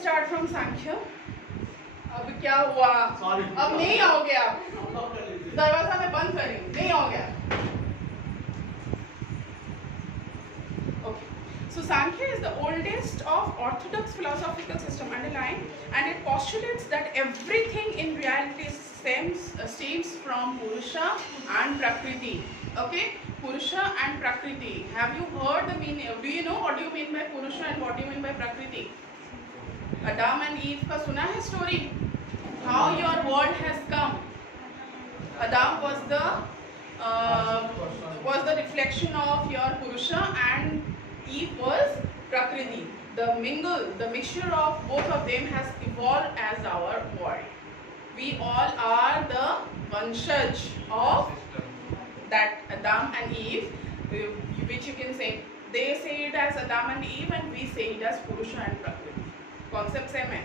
start from Sankhya. अब क्या हुआ? अब नहीं आओगे आप, दरवाजा मैं बंद करी, नहीं आओगे आप. Okay. So Sankhya is the oldest of orthodox philosophical system, underline, and it postulates that everything in reality stems from Purusha and Prakriti. Okay, Purusha and Prakriti. Have you heard the meaning? Do you know what do you mean by Purusha and what do you mean by Prakriti? Adam and Eve का सुना है story? How your world has come. Adam was the reflection of your Purusha and Eve was Prakriti. The mixture of both of them has evolved as our world. We all are the vanshaj of that Adam and Eve, which you can say, they say it as Adam and Eve and we say it as Purusha and Prakriti. Concept same है.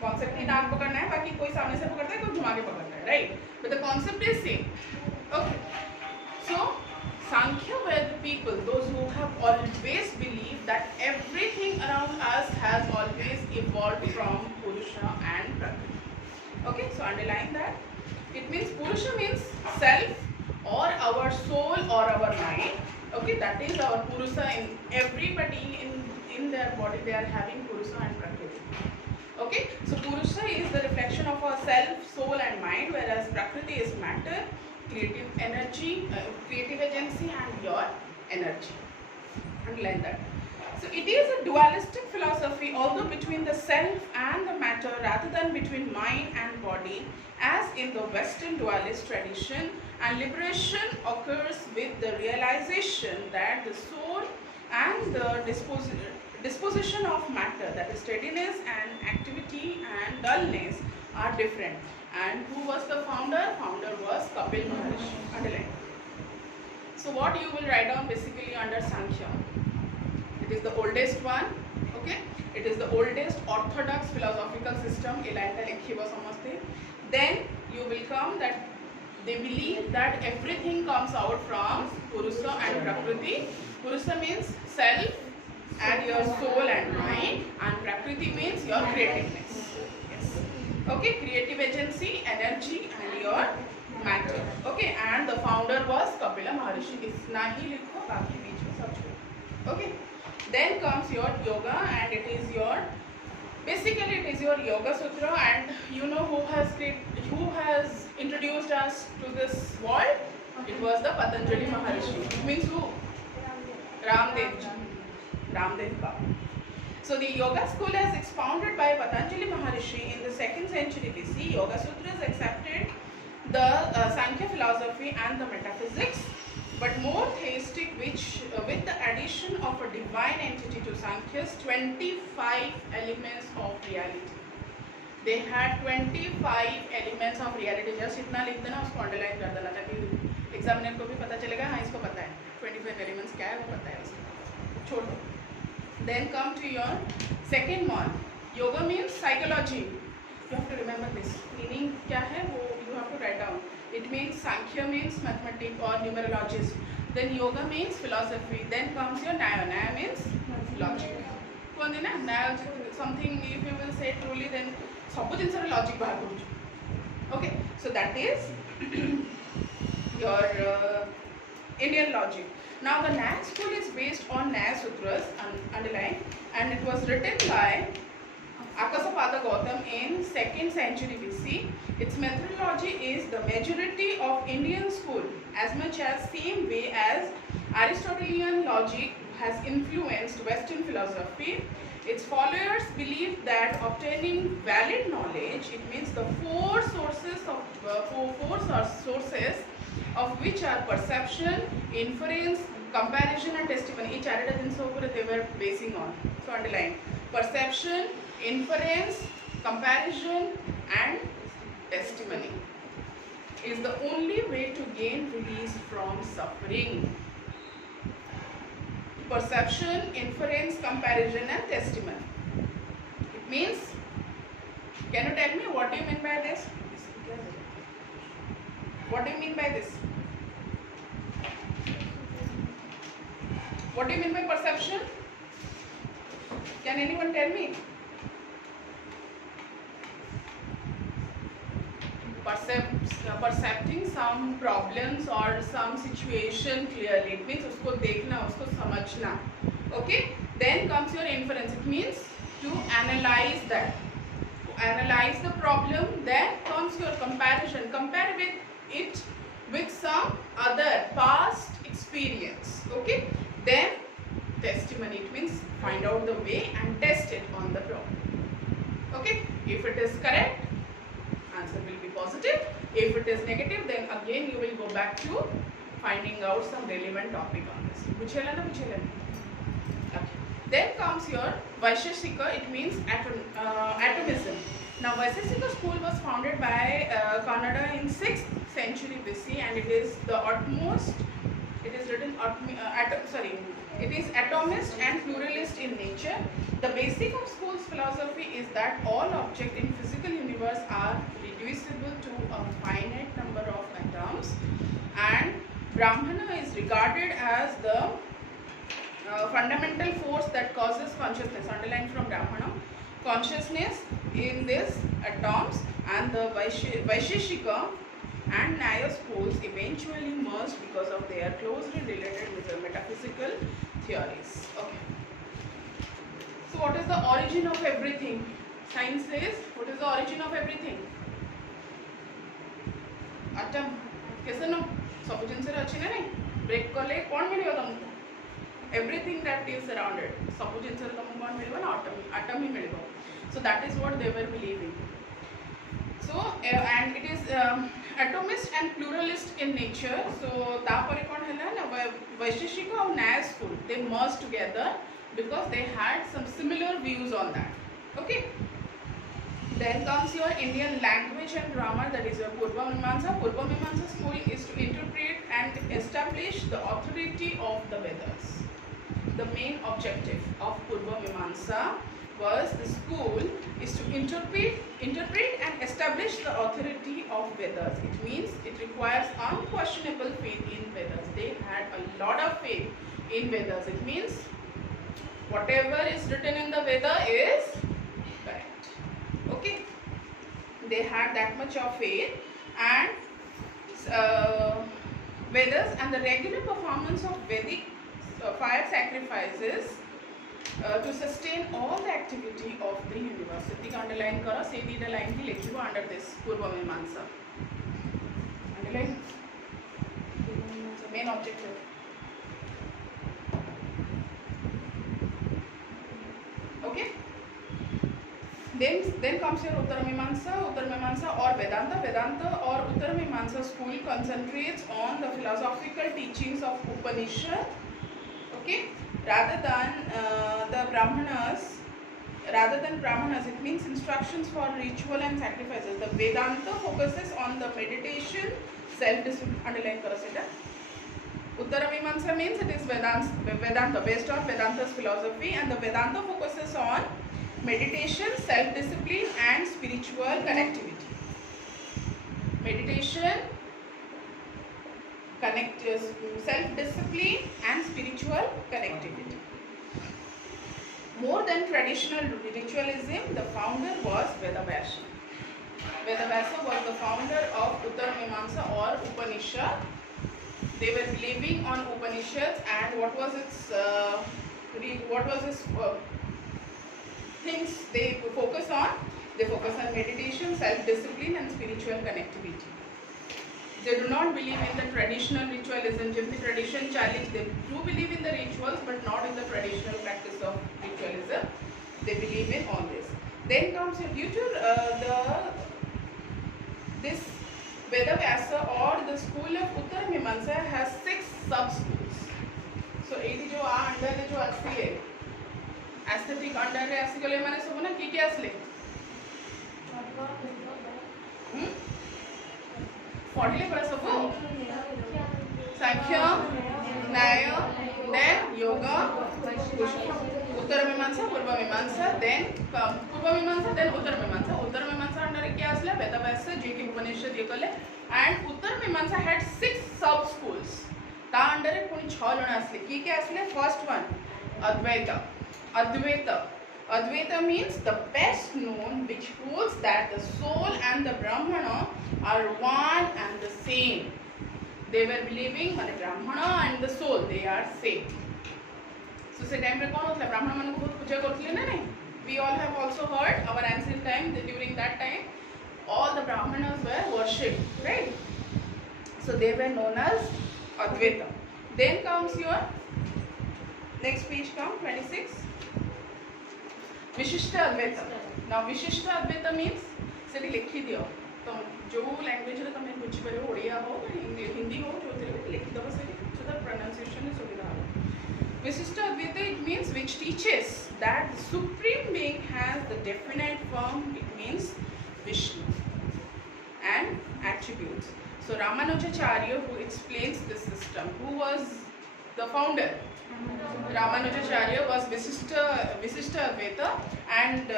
Concept की दाग पकड़ना है, बाकी कोई सामने से पकड़ता है, कोई घुमा के पकड़ता है, right? But the concept is same. Okay. So Sankhya were the people, those who have always believed that everything around us has always evolved from Purusha and Prakriti. Okay, so underline that. It means Purusha means self or our soul or our mind. Okay, that is our Purusha. In everybody in their body they are having Purusha and Prakriti. Okay, so Purusha is the reflection of our self, soul and mind, whereas Prakriti is matter, creative energy, creative agency and your energy. Underline that. So it is a dualistic philosophy, although between the self and the matter rather than between mind and body, as in the Western dualist tradition, and liberation occurs with the realization that the soul and the disposition of matter, that is steadiness and activity and dullness, are different. And who was the founder? Founder was Kapil Maharishi. Underline. So what you will write down basically under Sankhya? It is the oldest one. Okay. It is the oldest orthodox philosophical system. Then you will come that they believe that everything comes out from Purusha and Prakriti. Purusha means self and your soul and mind, and Prakriti means your creativeness. Yes. Okay, creative agency, energy and your matter. Okay, and the founder was Kapila Maharishi. Itna hi likho, baaki beech mein sab chhod. Okay, then comes your yoga, and it is your, basically it is your Yoga Sutra, and you know who has introduced us to this world? It was the Patanjali Maharishi. It means who? Ramdev ji. Ramdev Baba. So the Yoga school as expounded by Patanjali Maharishi in the 2nd century BC, Yoga Sutras accepted the Sankhya philosophy and the metaphysics, but more theistic, which with the addition of a divine entity to Sankhya's 25 elements of reality. They had 25 elements of reality. Just इतना लिख देना, उसको underline कर देना ताकि examiner को भी पता चलेगा, हाँ इसको पता है 25 elements क्या है वो पता है उसको. छोड़ दो. Then come to your second one. Yoga means psychology. You have to remember this. Meaning क्या है वो you have to write down. It means Sankhya means mathematics or numerologist. Then Yoga means philosophy. Then comes your Nyaya. Nyaya means logic. कौन है ना? Nyaya something if you will say truly then सब कुछ इंसान logic बाहर करूँ. Okay. So that is your Indian logic. Now the Nyaya school is based on Nyaya Sutras, underline, and it was written by Akasapada Gautam in 2nd century BC. Its methodology is the majority of Indian school, as much as same way as Aristotelian logic has influenced Western philosophy. Its followers believe that obtaining valid knowledge, it means the four sources of which are perception, inference, comparison and testimony. Each other they were basing on. So underline perception, inference, comparison and testimony is the only way to gain release from suffering. Perception, inference, comparison and testimony. It means, can you tell me what do you mean by this? What do you mean by this? What do you mean by perception? Can anyone tell me? percepting some problems or some situation clearly. It means usko dekhna, usko samajhna. Okay, then comes your inference. It means to analyze that, to analyze the problem. Then comes your comparison. Compare with it with some other past experience. Okay, then testimony. It means find out the way and test it on the problem. Okay, if it is correct, answer will be positive. If it is negative, then again you will go back to finding out some relevant topic on this. Buchhela na buchhela? Okay. Then comes your Vaisheshika. It means atomism. Now Vaisheshika school was founded by Kannada in 6th century BC, and it is the utmost. It is written it is atomist and pluralist in nature. The basic of school's philosophy is that all objects in physical universe are reducible to a finite number of atoms, and Brahmana is regarded as the fundamental force that causes consciousness. Underline from Brahmana, consciousness in these atoms, and the Vaisheshika and Nyaya schools eventually merged because of their closely related with the metaphysical theories. Okay. So what is the origin of everything? Science says, what is the origin of everything? Atom. कैसे no? सब जिनसे अच्छी नहीं? Break कले कौन मिलेगा तुमको? Everything that is surrounded. सब जिनसे तुमको कौन मिलेगा ना? Atom ही मिलेगा. So that is what they were believing. So and it is atomist and pluralist in nature. So तापरे कौन है ना Vaisheshika और Nyaya school, they merged together because they had some similar views on that. Okay. Then comes your Indian language and grammar, that is your Purva Mimamsa. Purva Mimamsa school is to interpret and establish the authority of the Vedas. The main objective of Purva Mimamsa was the school is to interpret and establish the authority of Vedas. It means it requires unquestionable faith in Vedas. They had a lot of faith in Vedas. It means whatever is written in the Veda is correct. Okay, they had that much of faith, and Vedas and the regular performance of Vedic fire sacrifices to sustain all the activity of the universe. It underline karo, say the line ki lekhibo under this Purva Mimamsa. Underline. Main objective. Okay. Then comes your Uttara Mimamsa or Vedanta. Vedanta or Uttara Mimamsa school concentrates on the philosophical teachings of Upanishad. Okay, rather than Brahmanas, it means instructions for ritual and sacrifices. The Vedanta focuses on the meditation, self-discipline. Underline karo seta. Uttara Mimamsa means it is Vedanta based on Vedanta's philosophy, and the Vedanta focuses on meditation, self-discipline and spiritual connectivity. Meditation, self-discipline and spiritual connectivity. More than traditional ritualism, the founder was Vedavyasa. Vedavyasa was the founder of Uttara Mimamsa or Upanishad. They were believing on Upanishads, and what was its things they focus on? They focus on meditation, self-discipline and spiritual connectivity. They do not believe in the traditional ritualism. Jim the tradition challenge, they do believe in the rituals but not in the traditional practice of ritualism. They believe in all this. Then comes due to this Vedavyasa or the school of Uttara Mimamsa has 6 sub-schools. So एदी जो under जो आसी है aesthetic under रे आसी गले माने सब ना की आसले 40 ले पड़ा सब Sankhya, Nyaya, then Yoga, Uttara Mimamsa, Purva Mimamsa, then Purva Mimamsa, then Uttara Mimamsa. Uttara Mimamsa under क्या आसले Vedavyasa, JK Upanishad ये कले, and Uttara Mimamsa had 6 sub schools. ता under एक कोनी 6 जन आसले. की क्या आसले? First one, Advaita. Advaita means the best known, which holds that the soul and the Brahmana are one and the same. They were believing माने ब्राह्मण and the soul they are same. So से time रे कौन होता ब्राह्मण मान को बहुत पूजा करते ना नहीं. We all have also heard our ancient time during that time all the brahmanas were worshipped, right? So they were known as Advaita. Then comes your next page, come 26. Vishishta Advaita. Now Vishishta Advaita means सेठी लिखी दियो तो जो language रे तमे बुझी परियो ओडिया हो हिंदी हो जो लिखी दबो सेठी so the pronunciation is सुविधा हो. Vishishta Advaita it means which teaches that the supreme being has the definite form. It means Vishnu and attributes. So Ramanujacharya who explains this system, who was the founder? Ramanujacharya was Vishishta Advaita and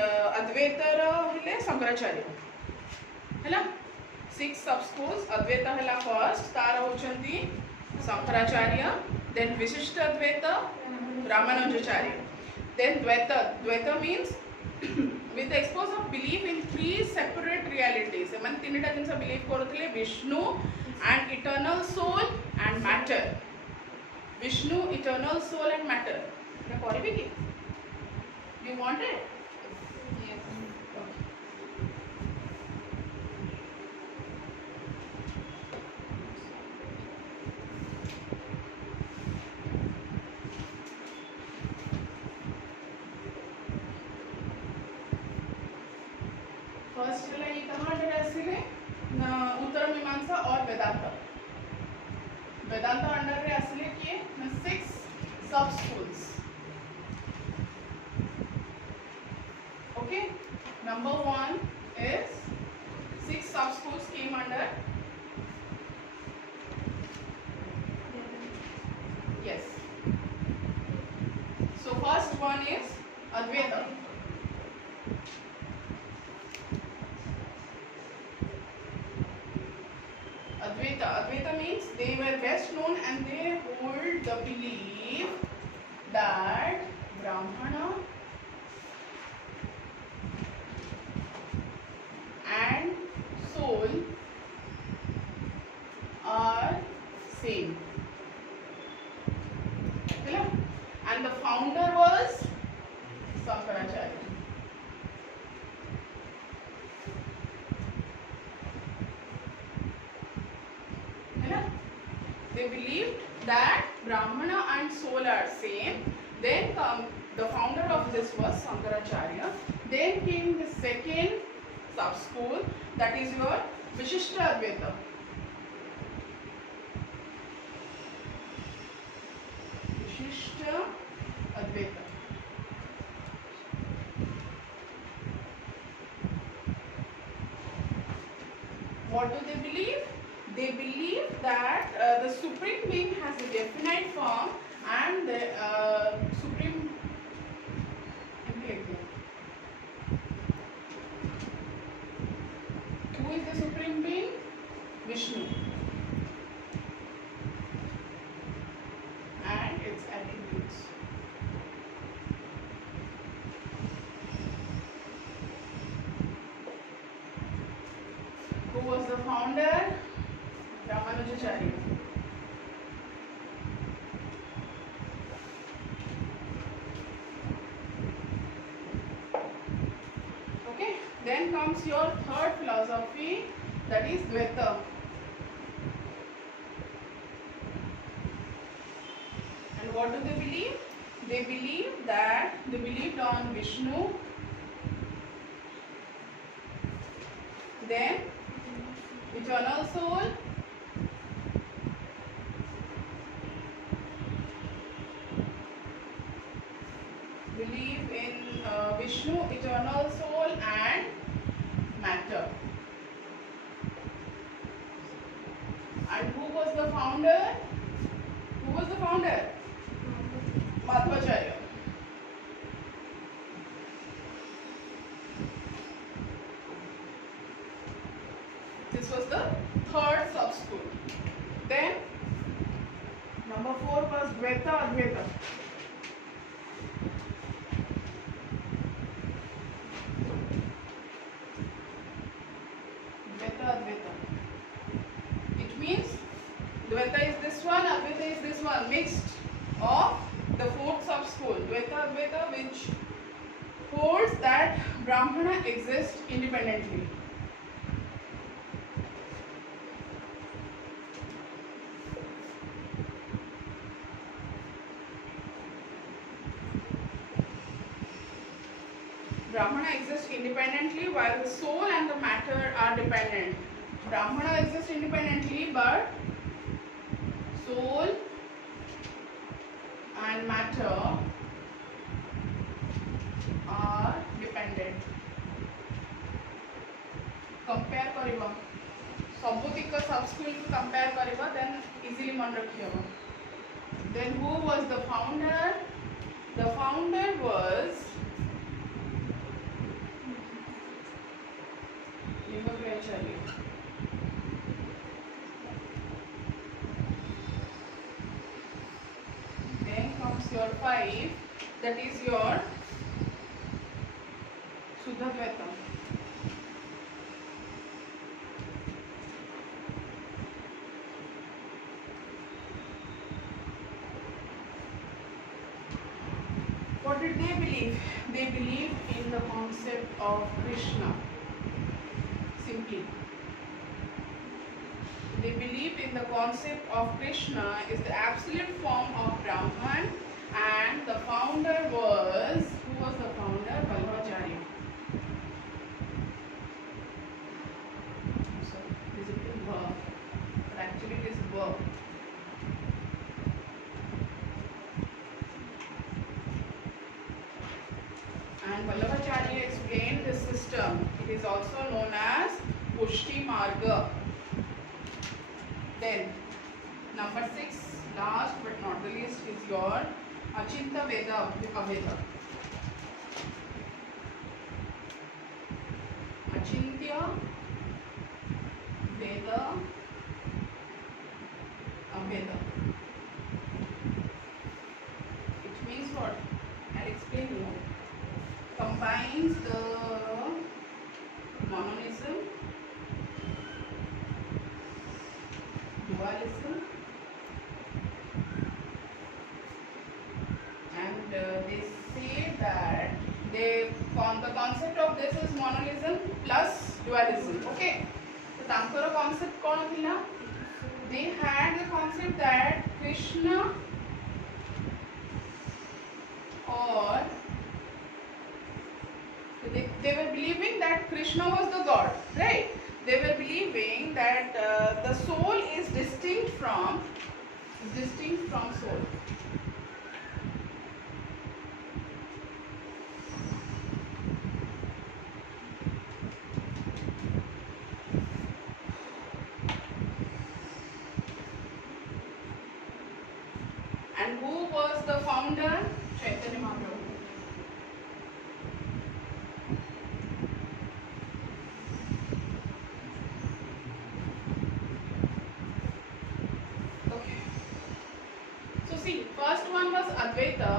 Advaita hele Shankaracharya. Hela 6 sub schools. Advaita hela first, tara hochandi Shankaracharya, then Vishishta Advaita, Ramanujacharya, then Dvaita means with the expose of belief in 3 separate realities. एमन तीनटा जिनसा believe करुଥିଲେ Vishnu and eternal soul and matter. Vishnu, eternal soul and matter. क्या करिबे की? You want it? Yes. First वाला ये कहाँ under आसिले ना उत्तर मीमांसा और वेदांत. वेदांत अंडर रे आसिले किए ना 6 सब schools. Okay, number 1 is 6 sub schools came under. Yes. So first one is Advaita. Advaita means they were best known and they hold the belief that Brahmana and soul are same. And the founder was Shankaracharya. They believed that Brahmana and soul are same. Then the founder of this was Shankaracharya. Then came the second sub school, that is your Vishishta Advaita. Vishishta Advaita. What do they believe? They believe that the supreme being has a definite form and the supreme who is the supreme being? Vishnu and its attributes. Who was the founder? Ramanujacharya. Okay, then comes your third philosophy, that is Dvaita. And what do they believe? They believed on Vishnu, then eternal soul, believe in Vishnu, eternal soul and matter. And who was the founder? Who was the founder? Madhvacharya. This was the third sub school. Then number 4 was Dvaita Advaita. Dvaita Advaita. Advaita. It means Dvaita is this one, Advaita is this one, mixed of the fourth sub-school, Dvaita, Advaita, which holds that Brahmana exists independently. Brahmana exists independently while the soul and the matter are dependent. Brahmana exists independently, but soul and matter are dependent. Compare करिबा सबुतिक subschool को compare करिबा then easily मन रखिएगा. Then who was the founder? The founder was Vallabhacharya. Then comes your 5, that is your Shuddhadvaita. What did they believe? They believed in the concept of Krishna. Simply. They believed in the concept of Krishna is the absolute form of Brahman, and the founder was, who was the founder? Vallabhacharya. So, is it a verb? But actually it is verb. And Vallabhacharya explained this system. It is also known as Pushti Marga. Then, number 6, last but not the least, is your Achinta Veda Aveda. Achintya Veda Aveda. It means what? I'll explain you. Combines the mononism, dualism, and they say that the concept of this is monolism plus dualism. Okay, so tankara concept कौन थिला? They had the concept that Krishna or they were believing that Krishna was the God, right? They were believing that the soul is distinct from soul. And who was the founder? Chaitanya Mahaprabhu. First one was Advaita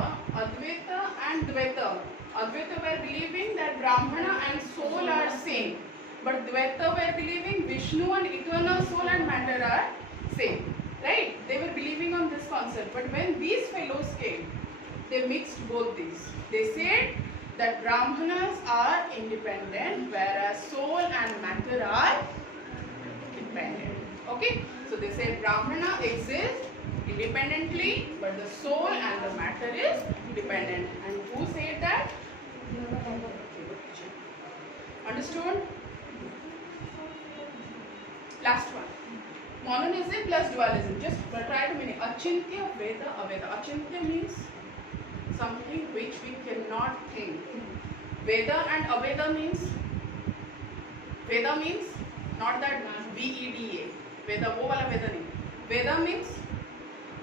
and Dvaita. Advaita were believing that Brahmana and soul are same, but Dvaita were believing Vishnu and eternal soul and matter are same. Right? They were believing on this concept. But when these fellows came, they mixed both these. They said that Brahmanas are independent, whereas soul and matter are dependent. Okay? So they said Brahmana exists independently, but the soul and the matter is dependent. And who said that? Understood? Last one. Mononism plus dualism. Just try to mean Achintya Veda Aveda. Achintya means something which we cannot think. Veda and Aveda means not that VEDA. Veda वो वाला Veda नहीं. Veda means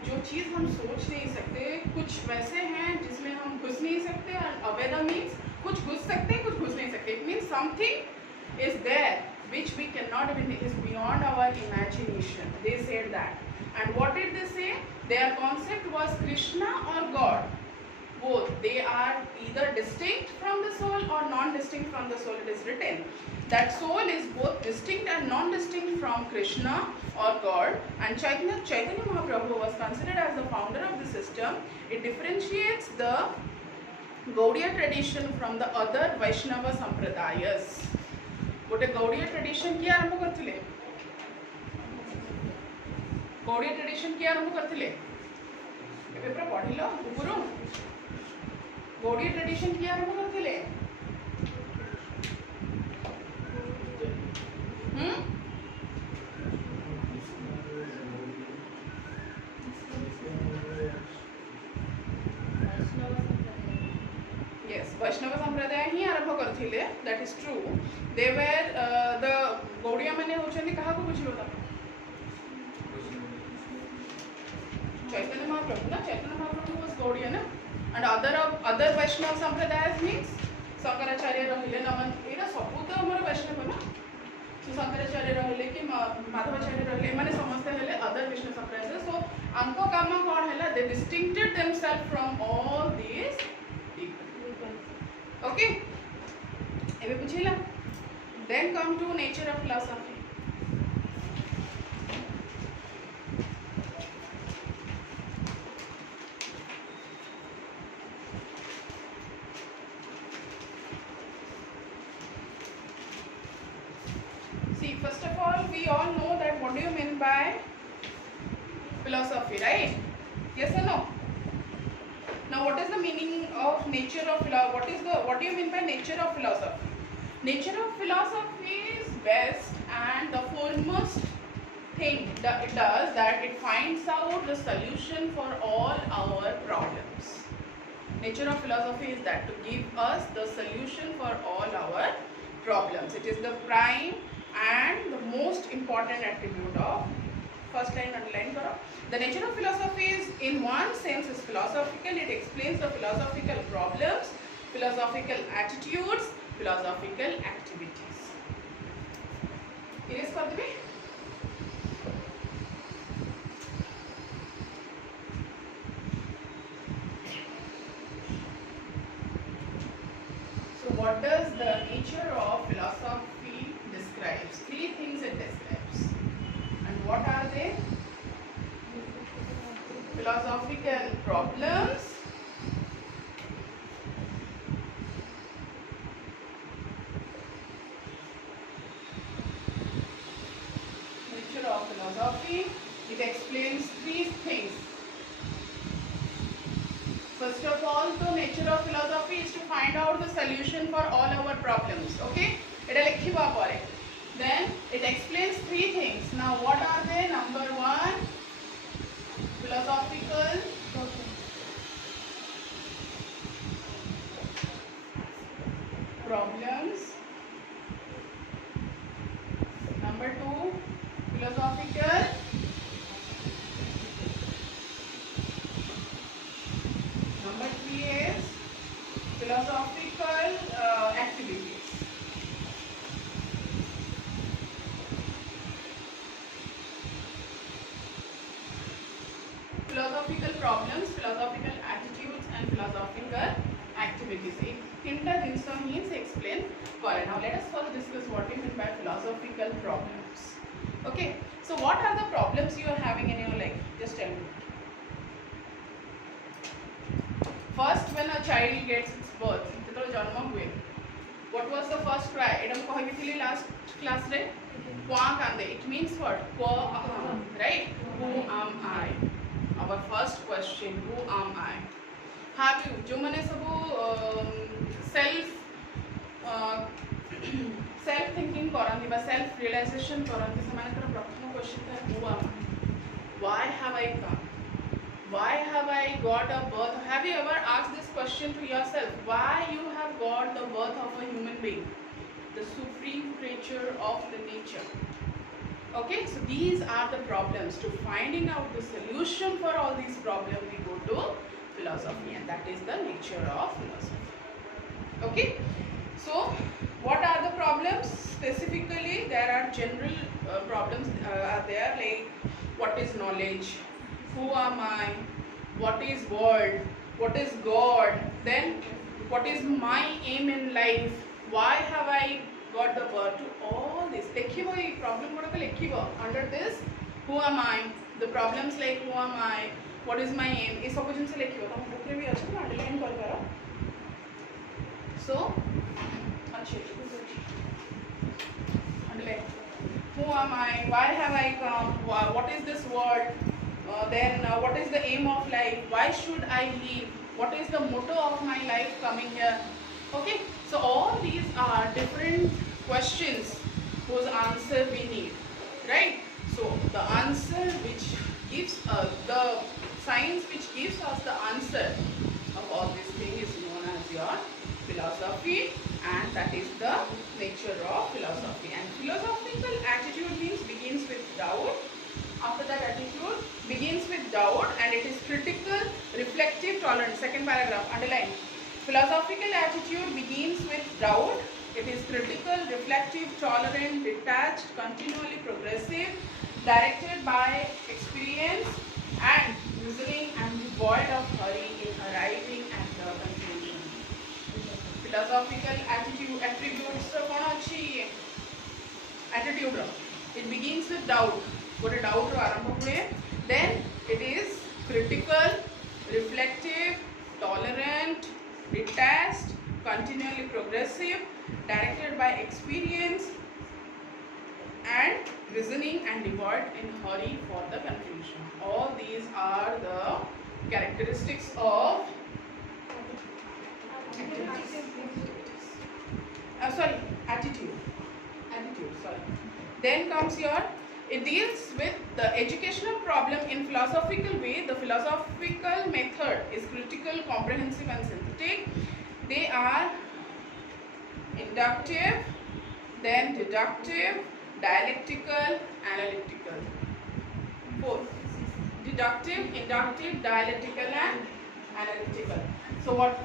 जो चीज़ हम सोच नहीं सकते, कुछ वैसे हैं जिसमें हम घुस नहीं सकते, और अवेदा मीन्स कुछ घुस सकते हैं, कुछ घुस नहीं सकते. It means something is there which we cannot even, is beyond our imagination. They said that. And what did they say? Their concept was Krishna or God. both. They are either distinct from the soul or non-distinct from the soul. It is written that soul is both distinct and non-distinct from Krishna or God, and Chaitanya Mahaprabhu was considered as the founder of the system. It differentiates the Gaudiya tradition from the other Vaishnava sampradayas. गोटे Gaudiya tradition किए आरंभ करथिले Gaudiya tradition किए आरंभ करथिले एबे पूरा पढिलो गुरु Gaudiya tradition किए आरंभ करथिले yes Vaishnava sampradaya hi आरंभ करथिले that is true they were the Gaudiya माने होचंदी कहा को बुझिलो त Chaitanya Mahaprabhu na Chaitanya Mahaprabhu was Gaudiya na and other Vaishnava sampradayas means Shankaracharya rahile naman era सबु तो हमर वैष्णव ना so Shankaracharya rahile कि Madhavacharya rahile माने समस्त हेले other Vaishnava sampradayas so anko काम कोन हैला they distincted themselves from all these people okay एबे बुझिला then come to nature of philosophy see first of all we all know that what do you mean by philosophy right yes or no now what is the meaning of nature of philosophy what do you mean by nature of philosophy nature of philosophy is best and the foremost thing that it does that it finds out the solution for all our problems nature of philosophy is that to give us the solution for all our problems it is the prime and the most important attribute of first line underline karo the nature of philosophy is in one sense is philosophical it explains the philosophical problems philosophical attitudes philosophical activities erase kar debe so what does the nature of philosophy describes three things it describes and what are they philosophical problems nature of philosophy it explains three things first of all the nature of philosophy is to find out the solution for all our problems okay eta likhiba pare then it explains three things now what are they number 1 philosophical problems number 2 philosophical number 3 is philosophical activities philosophical problems philosophical attitudes and philosophical activities in tinta jinso hi se explain kare now let us first discuss what we mean by philosophical problems okay so what are the problems you are having in your life just tell me first when a child gets its birth jetolo janma huye what was the first cry eta mu kahi thili last class re kwa kande it means what ko aham right who am I our first question who am I have you jo mane sabu self thinking karanti ba self realization karanti semanakar pratham question tha who am I why have I come why have I got a birth have you ever asked this question to yourself why you have got the birth of a human being the supreme creature of the nature okay so these are the problems to finding out the solution for all these problems we go to philosophy and that is the nature of philosophy okay so what are the problems specifically there are general problems are there like what is knowledge who am I what is world what is God, then what is my aim in life, why have I got the birth, to all this lekhibo ei problem gudaka lekhibo under this who am I, the problems like who am I, what is my aim, ei sabu jinse lekhibo tom book re bhi ache na underline kar karo so ache underline who am I, why have I come, what is this world, then what is the aim of life, why should I live, what is the motto of my life coming here. Okay, so all these are different questions whose answer we need, right? So the answer which gives the science which gives us the answer of all these things is known as your philosophy, and that is the nature of philosophy. And philosophical attitude means begins with doubt. After that, attitude begins with doubt, and it is critical, reflective, tolerant. Second paragraph, underline. Philosophical attitude begins with doubt. It is critical, reflective, tolerant, detached, continually progressive, directed by experience and reasoning, and devoid of hurry in arriving at the conclusion. Philosophical attitude attributes so कौन अच्छी attitude रो. It begins with doubt. गोटे doubt रो आरंभ हुए. Then it is critical, reflective, tolerant, detached, continually progressive, directed by experience and reasoning, and devoid in hurry for the conclusion. All these are the characteristics of attitude, sorry. Then comes your, it deals with the educational problem in philosophical way. The philosophical method is critical, comprehensive and synthetic. They are inductive, then deductive, dialectical, analytical. 4. Deductive, inductive, dialectical and analytical. So what?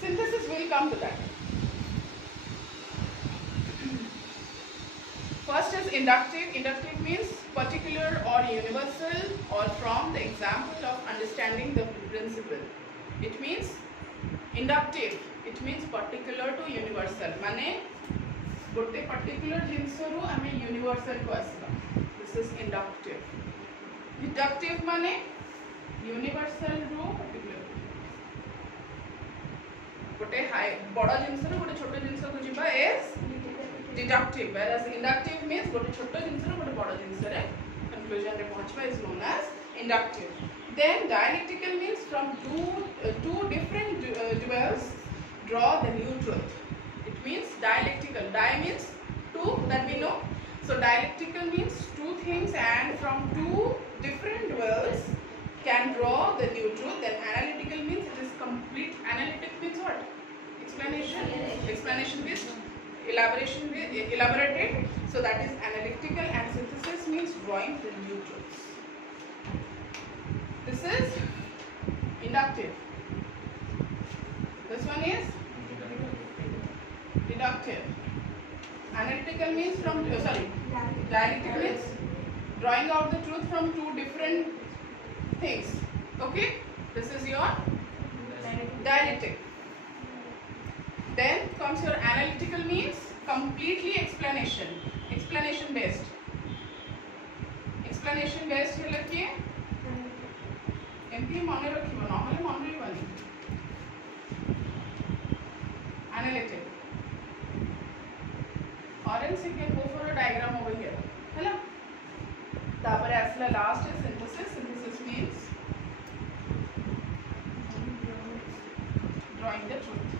Synthesis will come to that. First is inductive. Inductive means particular or universal, or from the example of understanding the principle. It means inductive. It means particular to universal. माने गोटे particular जिनसो रू हमें universal को आसला. This is inductive. Deductive माने universal रू particular. गोटे high बड़ा जिनसो रू गोटे छोटे जिनसो को जिबा is deductive, whereas inductive means गोटे छोटे जिनसो रू गोटे बड़ा जिनसो रे conclusion रे पहुंचवा is known as inductive. Then dialectical means from two different duals draw the new truth. It means dialectical. Di means two, that we know. So dialectical means two things, and from two different duals can draw the new truth. Then analytical means it is complete. Analytic means what? Explanation. Explanation based. Elaboration elaborated. So that is analytical. And synthesis means drawing the new truths. This is inductive. This one is deductive. Analytical means dialectic means drawing out the truth from two different things. Okay, this is your dialectic. Then comes your analytical means completely explanation based. Explanation based है लड़की MP माने रखी बना हमारे माने ही बनी. Analytic. Or else you can go for a diagram over here. है ना? तापर ऐसा last is synthesis. Synthesis means drawing the truth.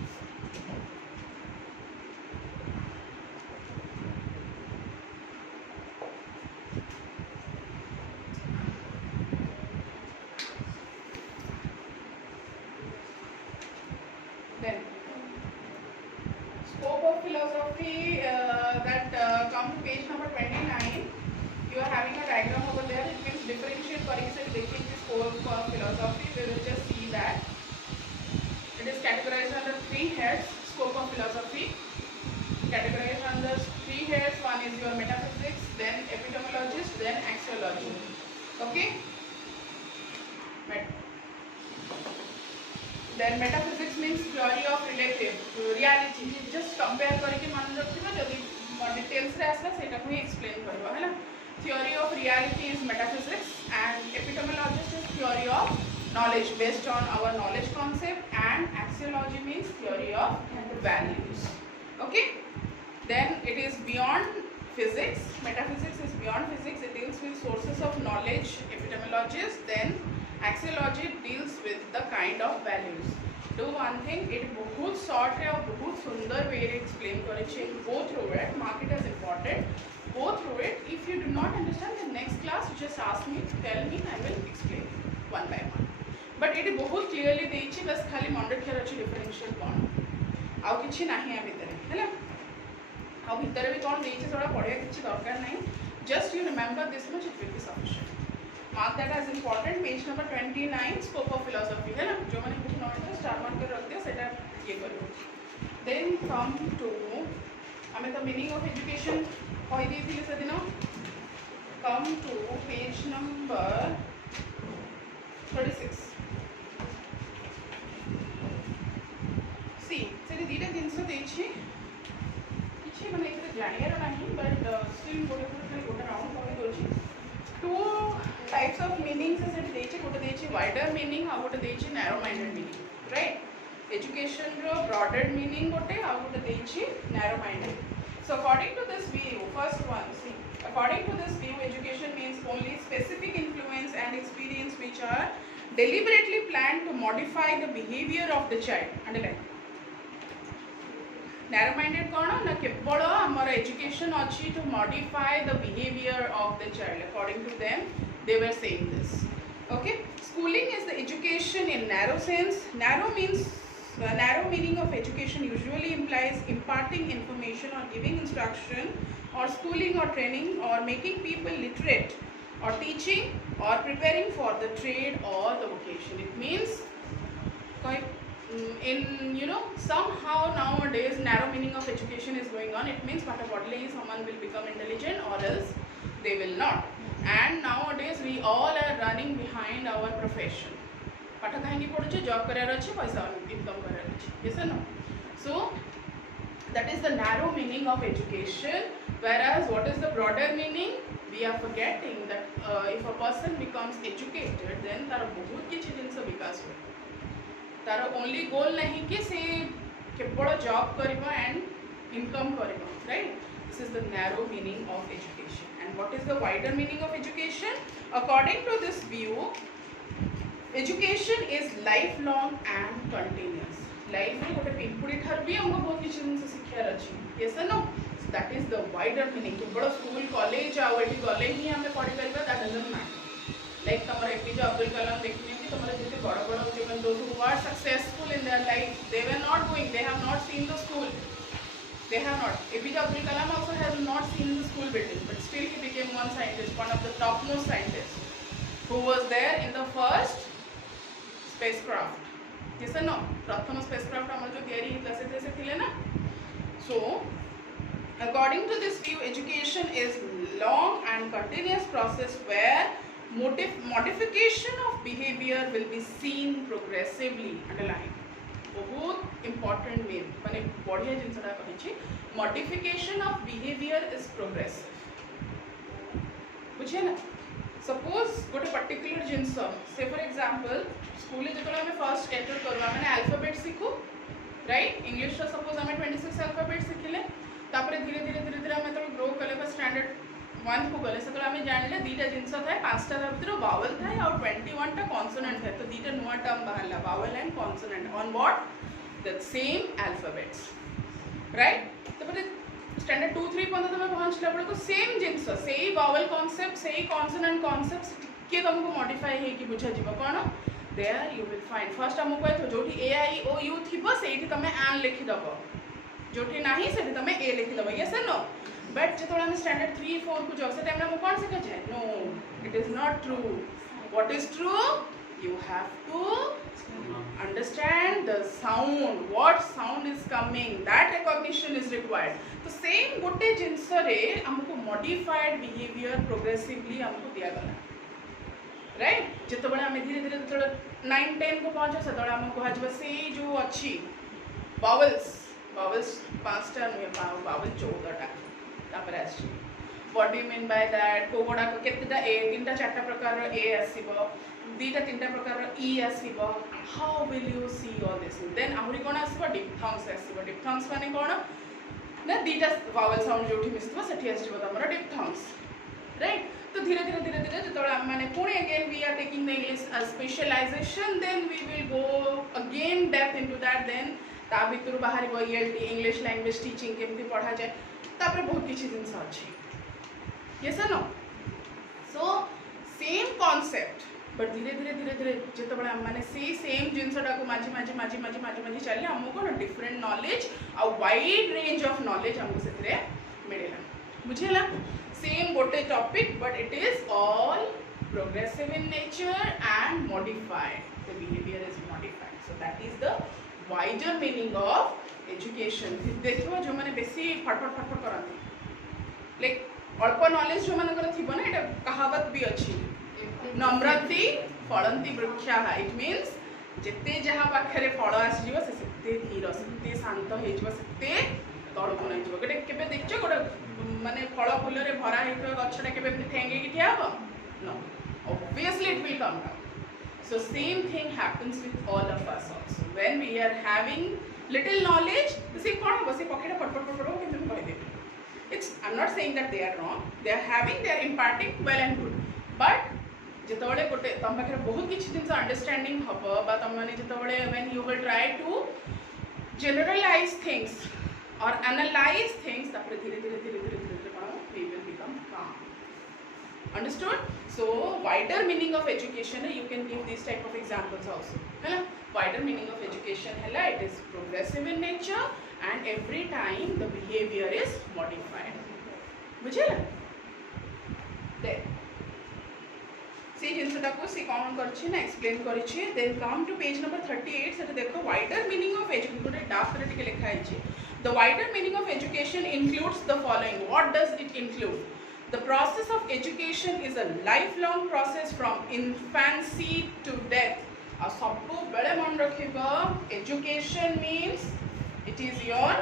Then scope of philosophy, come to page number 29. You are having a diagram over there. It means differentiate correction taking the scope of philosophy. We will just see that it is categorized under three heads. Scope of philosophy categorized under three heads. One is your metaphysics, then epistemologist, then axiology. Okay. Then metaphysics means theory of relative reality. Just compare करके मान रखिए जब details रे आसला सेटा को ही explain करवा है ना. Theory of reality is metaphysics and epistemologist is theory of knowledge based on our knowledge concept, and axiology means theory of values. Okay. Then it is beyond physics. Metaphysics is beyond physics. It deals with sources of knowledge. Epistemologist. Then axiology deals with the kind of values. Do one thing. It बहुत short है और बहुत सुंदर way रे explain करे छे. Go through it. Mark it as important. Go through it. If you do not understand the next class, just ask me. Tell me. I will explain one by one. But it बहुत clearly देइछि. बस खाली मन रखिया अछि differential कौन. आउ किछि नाही आ भितर हैला. आउ भितर भी कौन देइछि थोड़ा पढ़िया किछि दरकार नहीं. Just you remember this much, it will be sufficient. Mark that as important. Page number 29, scope of philosophy है ना. जो मैंने कुछ नॉट है स्टार मार्क कर रख दिया सेटा ये करो. Then come to हमें तो meaning of education कही दी थी से दिनों. Come to page number 36. See, सेठी दीटा जिनस देछि. किछि माने एक जानियार नाही, but still गोटे राउंड करी दोछि. Two types of meanings is it देछि. गोटे देछि wider meaning और गोटे देछि narrow minded meaning, right? Education रो broader meaning गोटे और गोटे देछि narrow minded. So according to this view, first one, see, according to this view, education means only specific influence and experience which are deliberately planned to modify the behavior of the child. Underline. Narrow minded कौन ना केवल हमारा education अच्छी to modify the behavior of the child. According to them, they were saying this. Okay, schooling is the education in narrow sense. Narrow meaning of education usually implies imparting information or giving instruction or schooling or training or making people literate or teaching or preparing for the trade or the vocation. It means in somehow nowadays narrow meaning of education is going on. It means partly someone will become intelligent or else they will not. And nowadays we all are running behind our profession. पाठ कहीं पढ़ुचे job करार अच्छे पैसा income करार अच्छे. Yes or no? So that is the narrow meaning of education. Whereas what is the broader meaning? We are forgetting that if a person becomes educated, then तार बहुत किछि जिनस विकास हुए. तार ओनली गोल नहीं कि से केवल जॉब करिबा एंड इनकम करिबा, right? This is the narrow meaning of education. And what is the wider meaning of education? According to this view, education is lifelong and continuous. Life में गोटे पिंपुड़ी ठार भी हमको बहुत किसी जिनसे शिक्षा रची. Yes or no? So that is the wider meaning. केवल स्कूल कॉलेज आउ एटी गले ही हमें पढ़ी परिबा, that doesn't matter. Like तमरा एपीजे अब्दुल कलाम देखने कि तमरा जिते बड़ा जो those who are successful in their life, they were not going, they have not seen the school. They have not. APJ Abdul Kalam also has not seen the school building, but still he became one scientist, one of the topmost scientists, who was there in the first spacecraft. Yes or no? प्रथम spacecraft हमारे जो तैयारी हितला से थिले ना. So, according to this view, education is long and continuous process where modification of behavior will be seen progressively. Underline. बहुत important mean माने बढ़िया जिनसटा कहिछि. Modification of behavior is progressive. बुझे ना? Suppose गोटे particular जिनस, say for example, स्कूल जेतले हमें first enter करवा माने alphabet सीखु, right? English रो suppose हमें 26 alphabet सीखिले, तापरे धीरे धीरे हमें तो grow कले पर standard 1 को गले से हमें जानले दीटा जिनस थाए, पांचटा भीतर vowel थाए और 21 टा consonant थाए. तो दीटा नुआ term बाहरला, vowel and consonant on what? The same alphabets, right? तो पर standard 2 3 पंद्रह में पहुंचला बड़े को same जिनस, सही vowel concept, सही consonant concepts टिके तुमको modify है कि बुझा जीव कोन. There you will find first हमको है तो जोठी a i o u थिबो सेठी तमे an लिखि दबो, जोठी नाही सेठी तमे a लिखि दबो. Yes or no? But जतोला हम standard 3 4 को जो से टाइम में कोन सिखा जाय? No, it is not true. What is true? You have to understand the sound, what sound is coming, that recognition is required. तो same गोटे जिनस रे हमको modified behavior progressively हमको दिया गला. राइट जिते आम धीरे धीरे जो 9-10 को पहुँच से आम कह से जो अच्छी बावल्स बावल्स 5टा नुहे बावल 14टा what do you mean by that को गुड़ा केतेटा ए 3टा 4टा प्रकार ए आसीबो 2टा 3टा प्रकार ई आसीबो how will you see all this then आहुरी कोन आसीबो डिप्थॉन्ग्स आसीबो डिप्थॉन्ग्स माने कोन ना 2टा वावल साउंड जोठी मिसबो सेठी आसीबो तमरो डिप्थॉन्ग्स राइट तो धीरे धीरे धीरे धीरे जो मैंने पुणे again we are taking the English specialization then we will go again depth into that then ता भितर बाहर ELT इंग्लिश लैंग्वेज टीचिंग केमती पढ़ा जाए तापर बहुत किछि जिंस अछि yes no so same concept but धीरे धीरे धीरे धीरे जिते मैंने से सेम जिनसटा को माझी माझी माझी माझी माझी माझी चलिए आमको कौन डिफरेंट नॉलेज आ वाइड रेंज ऑफ नॉलेज हमको से मिलेगा बुझेला same गोटे topic but it is all progressive in nature and modified the behavior is modified so that is the wider meaning of education देखो जो माने बेसी फटफट फटफट करती लाइक अल्प नॉलेज जो मानकर थिबो ना एटा कहावत भी अछि नम्रति फलंती वृक्षाः इट मीन्स जेते जहा पाखरे फल आसी जीव से सेते धीर सेते शांत हे जीव सेते तळको नै जीव गोटे केबे देखछो गोटे माने फल फूल रे भरा हेतो गछटा केबे ठेंगे कि ठिया हो no obviously it will come down so same thing happens with all of us also when we are having little knowledge see कोन हो से पखेटा फटफट फटफट के तुम कहि दे it's I'm not saying that they are wrong they are having they are imparting well and good but जेतबळे गोटे तम पाखरे बहुत किछि दिन से अंडरस्टैंडिंग हबो बा तम माने जेतबळे when you will try to generalize things or analyze things तापर धीरे धीरे धीरे धीरे धीरे कोन we will become calm understood so wider meaning of education you can give these type of examples also है wider meaning of education है it is progressive in nature and every time the behavior is modified बुझेला दे से जिनसटा को से कौन करछि ना explain करछि then come to page number 38 सेटा देखो वाइडर मीनिंग ऑफ एजुकेशन गोटे डाफ रे टिके लिखा है the wider meaning of education includes the following what does it include the process of education is a life long process from infancy to death आ सब बेले मन रखिबो education means it is your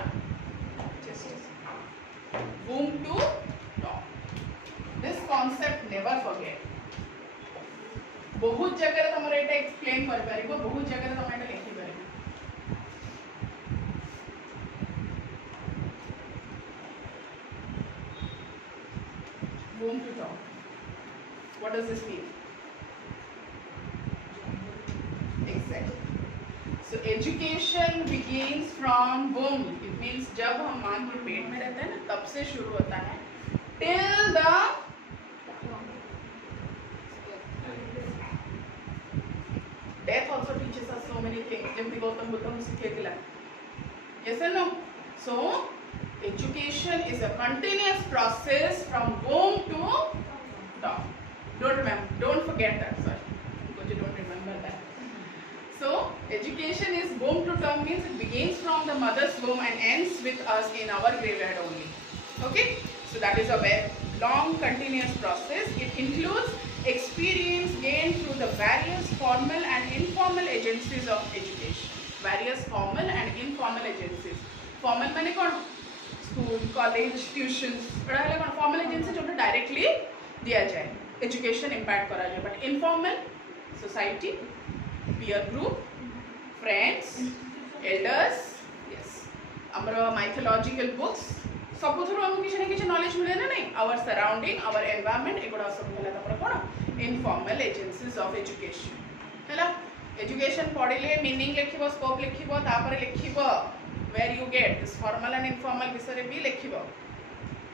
womb to top this concept never forget बहुत जगह तुम एटा explain कर पारिबो बहुत जगह तुम एटा लिखि पारिबो womb to top what does this mean exactly so education begins from womb it means जब हम मां के पेट में रहते हैं ना तब से शुरू होता है till the death also teaches us so many things jemti Gautam Buddha sikhetila yes or no so education is a continuous process from womb to top don't forget that sorry because you don't remember that so education is womb to top means it begins from the mother's womb and ends with us in our graveyard only okay so that is a very long continuous process it includes experience gained through the various formal and informal agencies of education various formal and informal agencies formal माने कौन school college tuitions बड़ा है कौन formal agency जो directly दिया जाए education impact करा जाए but informal society peer group friends elders yes हमर माइथोलॉजिकल बुक्स सबुथुर हमको किसी ना किसी नॉलेज मिले ना नहीं आवर सराउंडिंग आवर एनवायरनमेंट एगुड़ा सब मिला तपर कोन इनफॉर्मल एजेंसीज ऑफ एजुकेशन हैला एजुकेशन पढ़िले मीनिंग लिखिबो स्कोप लिखिबो तापर लिखिबो where you get this formal and informal विषय भी लिखिबो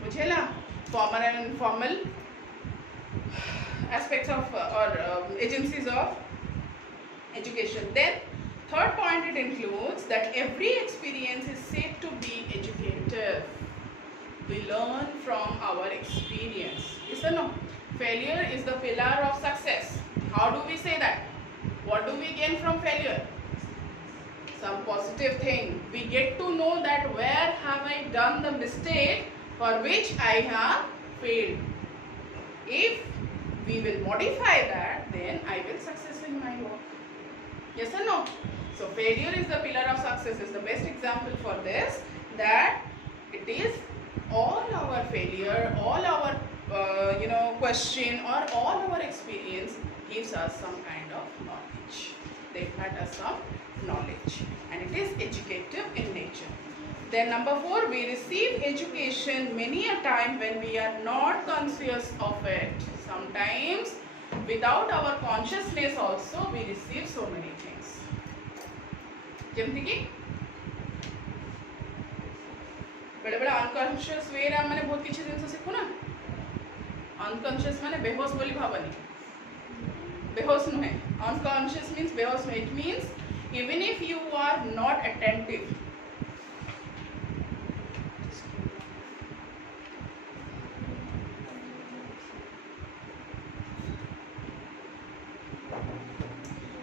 बुझेला formal and informal aspects of or agencies of education then third point it includes that every experience is said to be educative we learn from our experience yes or no failure is the pillar of success how do we say that what do we gain from failure some positive thing we get to know that where have I done the mistake for which I have failed if we will modify that then then I will success in my work. Yes or no? So failure is the pillar of success is the best example for this, that it is all our failure, all our question or all our experience gives us some kind of knowledge. They impart us some knowledge and it is educative in nature. Then number 4, we receive education many a time when we are not conscious of it. Sometimes without our consciousness also we receive so many things. ଯେମିତି कि बेले बेले unconscious वे रे हमने बहुत किछि जिंस सिखु ना. अनकॉन्शियस माने बेहोश बोली भावनी. बेहोश नुहे. अनकॉन्शियस मीन्स बेहोश नुहे. It means even if you are not attentive,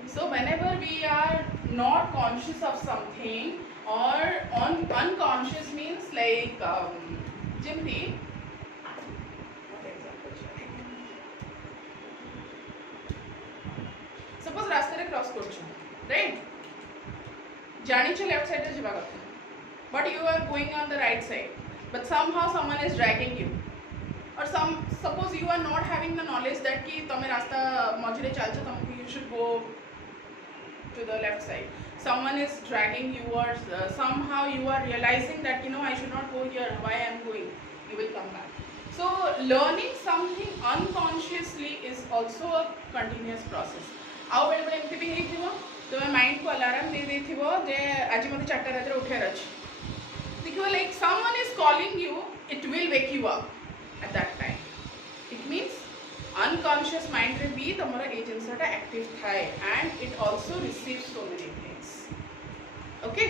so whenever we are not conscious of something or unconscious means like Jimti, suppose रास्ते रे क्रॉस करछु, right? जानी छ लेफ्ट साइड रे जिबा कथा, but you are going on the right side, but somehow someone is dragging you, or suppose you are not having the knowledge that कि तमे रास्ता मझरे चालछ, तमके you should go to the left side. Someone is dragging you, or somehow you are realizing that I should not go here, why I am going. You will come back. So learning something unconsciously is also a continuous process. आउ बेले बेले एमती भी हेइथिबो, तमे mind को alarm दे देथिबो जे आज मते 4टा रात रे उठेर अछि. देखिबो like someone is calling you, it will wake you up at that time. It means unconscious mind रे भी तमरा ए जिंसटा एक्टिव थाए and it also receives so many things. Okay,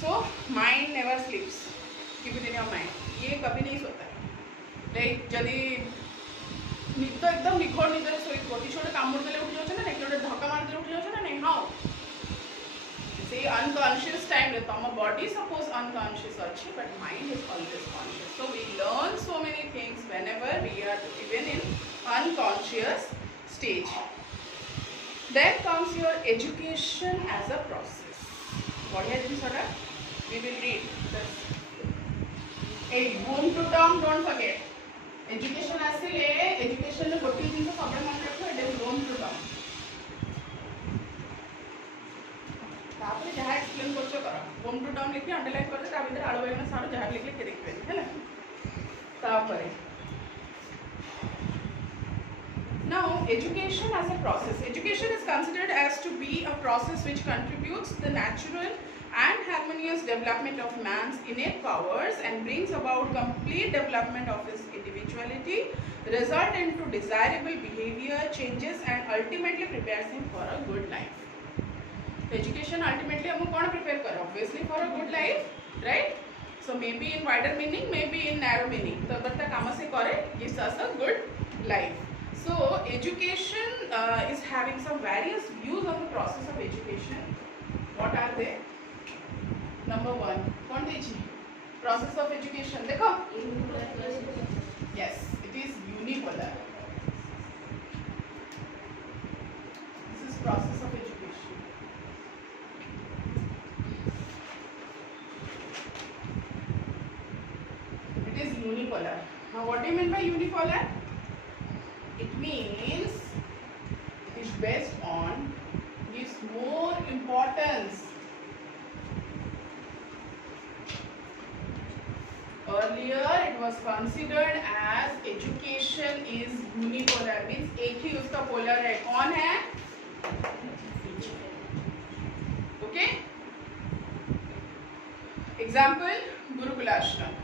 so mind never sleeps. Keep it in your mind. ये कभी नहीं सोता है. Like जदी निद एकदम निखोड़ निद रे सोई छोटी छोटे कामड़ देले उठ जाछ ना, नहीं छोटे धक्का मार देले उठ जाछ ना, नहीं हाउ say unconscious time रे तम body suppose unconscious अछि but mind is always conscious. So we learn so many things whenever we are even in unconscious stage. Then comes your education as a process. बढ़िया जिनसटा we will read this. Hey, home to term, don't forget. Education आसिले education रे गोटी जिनस सबे मन रखो, it is home to term. तापर जहाँ explain करछो करा, home to term लिखि अंडरलाइन कर दे, ता भीतर आलो बाइगन सारो जहाँ लिखले के देखबे हैला. तापर now education as a process. Education is considered as to be a process which contributes the natural and harmonious development of man's innate powers and brings about complete development of his individuality, result into desirable behavior changes and ultimately prepares him for a good life. Education ultimately हमको कौन prepare कर? Obviously for a good life, right? So maybe in wider meaning, maybe in narrow meaning. तो बत्ता काम से करे gives us a good life. So education is having some various views on the process of education. What are they? Number 1, कौन देखी? Process of education देखो? Yes, it is unipolar. This is process of education. It is unipolar. Now what do you mean by unipolar? It means it is based on, gives more importance. Earlier it was considered as education is unipolar, means एक ही उसका polar है. कौन है? Okay. Example, Gurukula Ashram.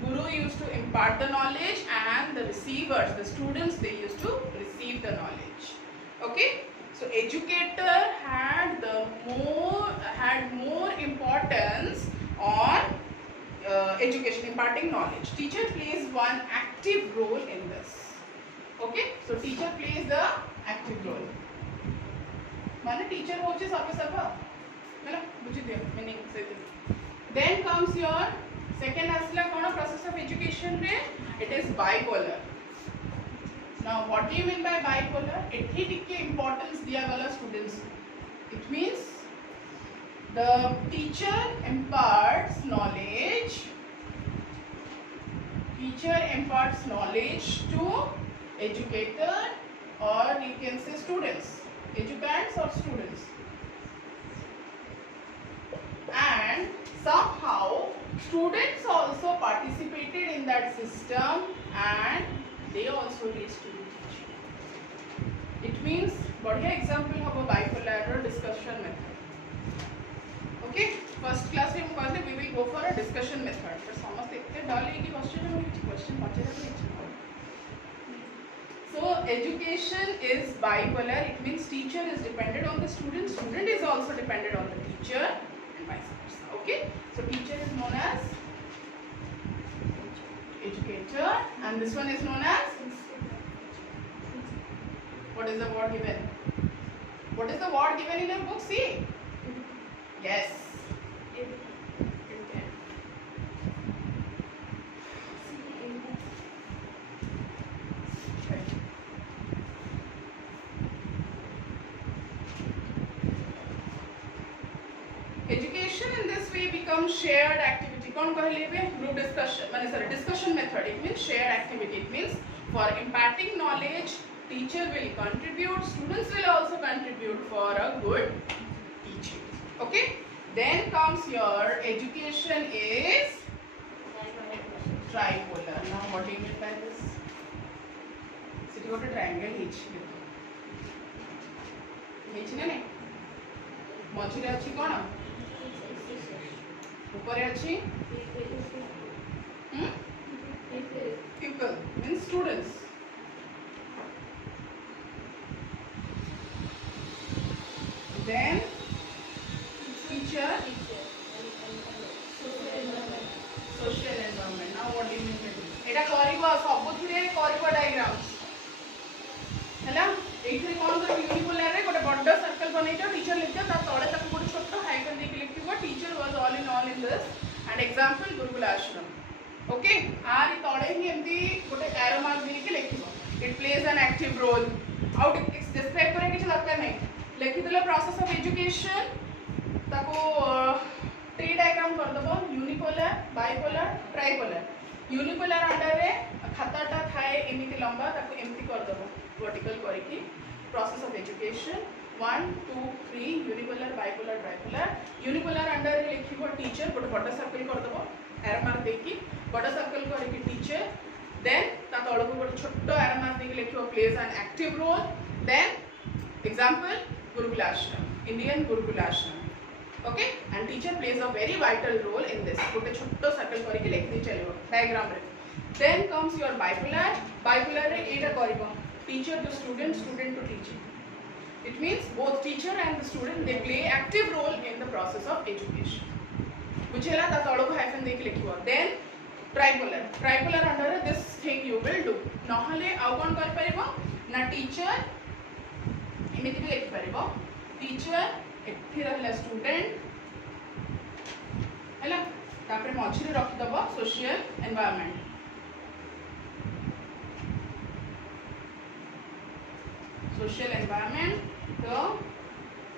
Guru used to impart the knowledge and the receivers, the students, they used to receive the knowledge. Okay, so educator had more importance on education, imparting knowledge. Teacher plays one active role in this. Okay, so teacher plays the active role. माने teacher होचे सबके सब है ना, बुझी दिया meaning से. Then comes your second asla कौन process of education रे? It is bipolar. Now what do you mean by bipolar? एठी टिके importance दिया गला students. It means the teacher imparts knowledge. Teacher imparts knowledge to educator, or you can say students, educants or students, and somehow students also participated in that system and they also raised to the teacher. It means बढ़िया example हबो bipolar discussion method. Okay, first class में कहले we will go for a discussion method. पर समस्त इतने डाले कि question में कुछ question बचे रहते हैं. So education is bipolar. It means teacher is dependent on the student. Student is also dependent on the teacher, and vice versa. Okay. So teacher is known as educator, and this one is known as, what is the word given? What is the word given in your book? See. Yes. Education in this way becomes shared activity. कौन कहले बे? Group discussion, माने sorry, discussion method. It means shared activity. It means for imparting knowledge, teacher will contribute, students will also contribute for a good teaching. Okay. Then comes your education is tripolar. Now what do you mean by this? So you got a triangle each. Each ने मझिरे अछि कोन? ऊपर अछि people means students. Then teacher, social environment. Now what do you mean by this? एटा करिबो सबथुरे करिबो diagrams हैला एइथरे कोन कर unipolar रे गोटे बड्ड सर्कल बनेइछो टीचर लिखियो ता तळे ताको गोटे छोटो हाइफन देके लिखिबो teacher was all in this and example gurukul ashram okay are तळे ही एमती गोटे एरो मार्क देके लिखिबो it plays an active role out describe करे किछ दरकार नै लिखि देले प्रोसेस ऑफ एजुकेशन ताको ट्री डायग्राम कर दबो unipolar bipolar tripolar unipolar under रे खाताटा थाए एमिति लंबा ताको एमिति कर दबो वर्टिकल करके process of education 1 2 3 unipolar bipolar tripolar unipolar under रे लिखिबो टीचर गोटे बड़ा सर्कल कर दबो एरो मार्क देकी बड़ा सर्कल करके टीचर देन ता तळको गोटे छोटो एरो मार्क देकी लिखिबो plays an active role then example gurukul ashram Indian gurukul ashram okay and teacher plays a very vital role in this गोटे छोटो सर्कल करके लिख दी चलियो डायग्राम रे देन कम्स योर बाइपोलर रे एटा करबो teacher to student, student to teacher. It means both teacher and the student they play active role in the process of education. बुझेला ता तळको हाइफन देके लिखिबो then tripolar under this thing you will do नहले आउ कोन कर परिबो ना teacher एमिति भी लिख परिबो टीचर एथि रहला स्टूडेंट हैला तापर मझिरे रखि दबो social environment social environment so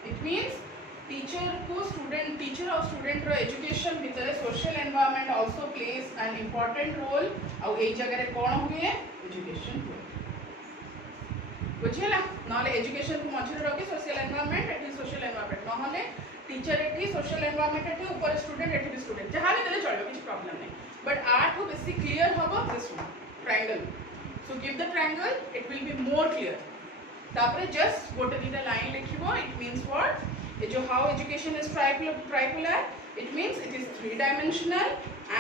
it means teacher or student ro education भितरे social environment also plays an important role ଆଉ एई जगह रे कोन हुए education हुए बुझिला नले education को मझिरे रखि social environment एठी social environment नहले teacher एठी social environment एठी ऊपर student एठी भी student जहां भी देले चलियो किछ प्रॉब्लम नै but आर को बेसी clear हबो this one triangle so give the triangle it will be more clear तापरे जस्ट गोटे दीटा लाइन लिखिबो इट मींस व्हाट ये जो how education is tripolar it means it is three dimensional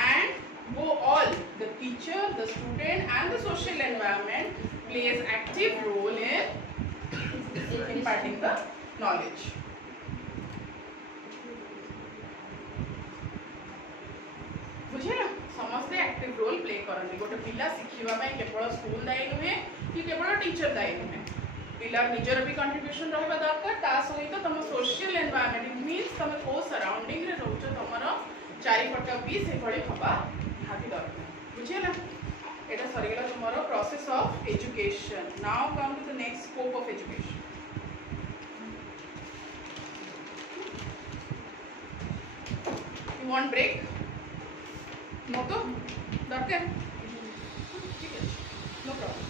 and वो all the teacher the student and the social environment plays active role in imparting the knowledge बुझिला समस्त active role play करनी गोटे पिला सिखिबा पय केवल स्कूल दायी नुहे कि केवल टीचर दायी नुहे पिला निजर भी कंट्रीब्यूशन रहबा दरकार ता सहित तम सोशल एनवायरनमेंट इट मींस तम को सराउंडिंग रे रहउछ तमरो चारि पट भी से भଳି हबा हाथी दरकार बुझिला It is sorry tomorrow process of education. Now come to the next scope of education. You want break? No to? Darkan? No problem.